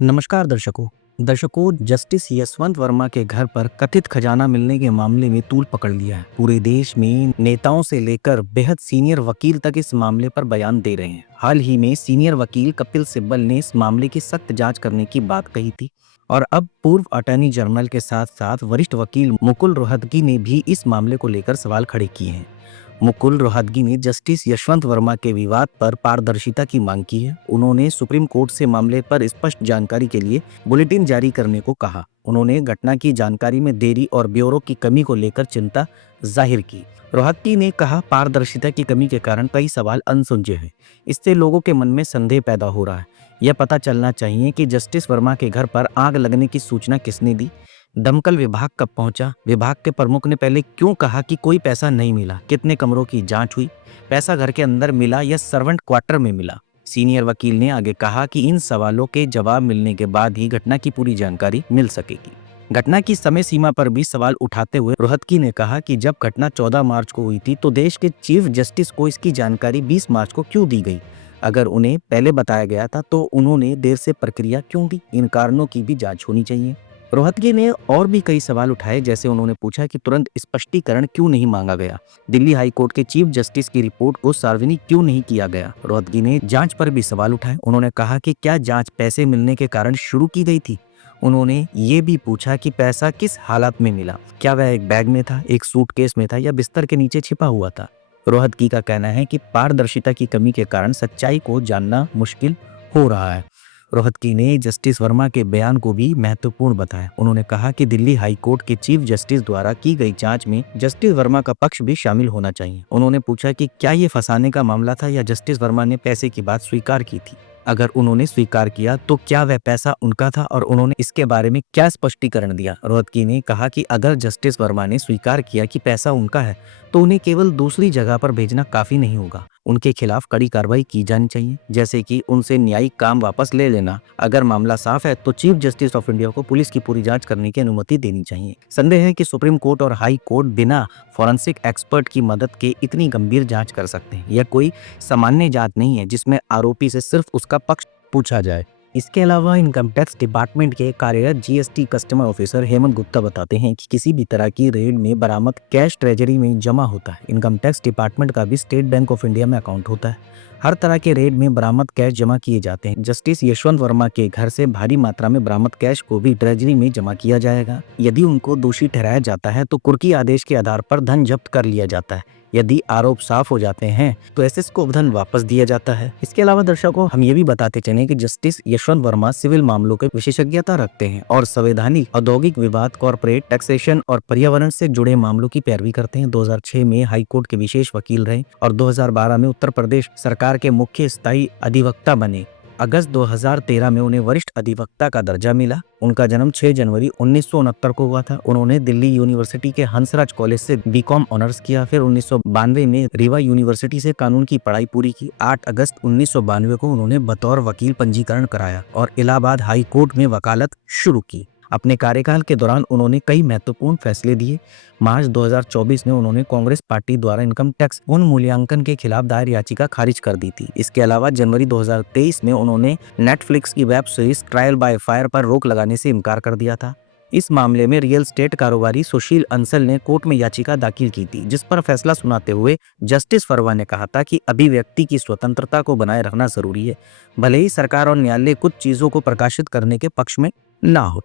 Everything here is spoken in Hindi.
नमस्कार दर्शकों जस्टिस यशवंत वर्मा के घर पर कथित खजाना मिलने के मामले में तूल पकड़ लिया है। पूरे देश में नेताओं से लेकर बेहद सीनियर वकील तक इस मामले पर बयान दे रहे हैं। हाल ही में सीनियर वकील कपिल सिब्बल ने इस मामले की सख्त जांच करने की बात कही थी और अब पूर्व अटॉर्नी जनरल के साथ साथ वरिष्ठ वकील मुकुल रोहतगी ने भी इस मामले को लेकर सवाल खड़े किए हैं। मुकुल रोहतगी ने जस्टिस यशवंत वर्मा के विवाद पर पारदर्शिता की मांग की है। उन्होंने सुप्रीम कोर्ट से मामले पर स्पष्ट जानकारी के लिए बुलेटिन जारी करने को कहा। उन्होंने घटना की जानकारी में देरी और ब्यौरों की कमी को लेकर चिंता जाहिर की। रोहतगी ने कहा, पारदर्शिता की कमी के कारण कई सवाल अनसुलझे हैं। इससे लोगों के मन में संदेह पैदा हो रहा है। यह पता चलना चाहिए कि जस्टिस वर्मा के घर पर आग लगने की सूचना किसने दी, दमकल विभाग कब पहुंचा, विभाग के प्रमुख ने पहले क्यों कहा कि कोई पैसा नहीं मिला, कितने कमरों की जांच हुई, पैसा घर के अंदर मिला या सर्वेंट क्वार्टर में मिला। सीनियर वकील ने आगे कहा कि इन सवालों के जवाब मिलने के बाद ही घटना की पूरी जानकारी मिल सकेगी। घटना की समय सीमा पर भी सवाल उठाते हुए रोहतगी ने कहा कि जब घटना 14 मार्च को हुई थी तो देश के चीफ जस्टिस को इसकी जानकारी 20 मार्च को क्यों दी गई। अगर उन्हें पहले बताया गया था तो उन्होंने देर से प्रक्रिया क्यों दी। इन कारणों की भी जांच होनी चाहिए। रोहतगी ने और भी कई सवाल उठाए, जैसे उन्होंने पूछा कि तुरंत स्पष्टीकरण क्यों नहीं मांगा गया, दिल्ली हाई कोर्ट के चीफ जस्टिस की रिपोर्ट को सार्वजनिक क्यों नहीं किया गया। रोहतगी ने जांच पर भी सवाल उठाए। उन्होंने कहा कि क्या जांच पैसे मिलने के कारण शुरू की गई थी। उन्होंने ये भी पूछा कि पैसा किस हालत में मिला, क्या वह एक बैग में था, एक सूटकेस में था या बिस्तर के नीचे छिपा हुआ था। रोहतगी का कहना है कि पारदर्शिता की कमी के कारण सच्चाई को जानना मुश्किल हो रहा है। रोहतगी ने जस्टिस वर्मा के बयान को भी महत्वपूर्ण बताया। उन्होंने कहा कि दिल्ली हाई कोर्ट के चीफ जस्टिस द्वारा की गई जांच में जस्टिस वर्मा का पक्ष भी शामिल होना चाहिए। उन्होंने पूछा कि क्या ये फंसाने का मामला था या जस्टिस वर्मा ने पैसे की बात स्वीकार की थी। अगर उन्होंने स्वीकार किया तो क्या वह पैसा उनका था और उन्होंने इसके बारे में क्या स्पष्टीकरण दिया। रोहतगी ने कहा कि अगर जस्टिस वर्मा ने स्वीकार किया कि पैसा उनका है तो उन्हें केवल दूसरी जगह पर भेजना काफी नहीं होगा। उनके खिलाफ कड़ी कार्रवाई की जानी चाहिए, जैसे कि उनसे न्यायिक काम वापस ले लेना। अगर मामला साफ है तो चीफ जस्टिस ऑफ इंडिया को पुलिस की पूरी जांच करने की अनुमति देनी चाहिए। संदेह है कि सुप्रीम कोर्ट और हाई कोर्ट बिना फॉरेंसिक एक्सपर्ट की मदद के इतनी गंभीर जांच कर सकते हैं। यह कोई सामान्य जांच नहीं है जिसमें आरोपी से सिर्फ उसका पक्ष पूछा जाए। इसके अलावा इनकम टैक्स डिपार्टमेंट के कार्यरत GST customer officer Hemant Gupta बताते हैं कि किसी भी तरह की रेड में बरामद कैश ट्रेजरी में जमा होता है। इनकम टैक्स डिपार्टमेंट का भी स्टेट बैंक ऑफ इंडिया में अकाउंट होता है। हर तरह के रेड में बरामद कैश जमा किए जाते हैं। जस्टिस यशवंत वर्मा के घर से भारी मात्रा में बरामद कैश को भी ट्रेजरी में जमा किया जाएगा। यदि उनको दोषी ठहराया जाता है तो कुर्की आदेश के आधार पर धन जब्त कर लिया जाता है। यदि आरोप साफ हो जाते हैं तो एसएस को धन वापस दिया जाता है। इसके अलावा दर्शकों, हम ये भी बताते चलें कि जस्टिस यशवंत वर्मा सिविल मामलों के विशेषज्ञता रखते हैं और संवैधानिक, औद्योगिक विवाद, कॉर्पोरेट टैक्सेशन और पर्यावरण से जुड़े मामलों की पैरवी करते हैं। 2006 में हाई कोर्ट के विशेष वकील रहे और 2012 में उत्तर प्रदेश सरकार के मुख्य स्थायी अधिवक्ता बने। अगस्त 2013 में उन्हें वरिष्ठ अधिवक्ता का दर्जा मिला। उनका जन्म 6 जनवरी 1969 को हुआ था। उन्होंने दिल्ली यूनिवर्सिटी के हंसराज कॉलेज से बीकॉम ऑनर्स किया। फिर 1992 में रीवा यूनिवर्सिटी से कानून की पढ़ाई पूरी की। 8 अगस्त 1992 को उन्होंने बतौर वकील पंजीकरण कराया और इलाहाबाद हाई कोर्ट में वकालत शुरू की। अपने कार्यकाल के दौरान उन्होंने कई महत्वपूर्ण फैसले दिए। मार्च 2024 में उन्होंने कांग्रेस पार्टी द्वारा इनकम टैक्स उन्मूल्यांकन के खिलाफ दायर याचिका खारिज कर दी थी। इसके अलावा जनवरी 2023 में उन्होंने नेटफ्लिक्स की web series trial by fire पर रोक लगाने से इनकार कर दिया था। इस मामले में रियल एस्टेट कारोबारी सुशील अंसल ने कोर्ट में याचिका दाखिल की थी, जिस पर फैसला सुनाते हुए जस्टिस वर्मा ने कहा था कि अभिव्यक्ति की स्वतंत्रता को बनाए रखना जरूरी है, भले ही सरकार और न्यायालय कुछ चीजों को प्रकाशित करने के पक्ष में ना हो।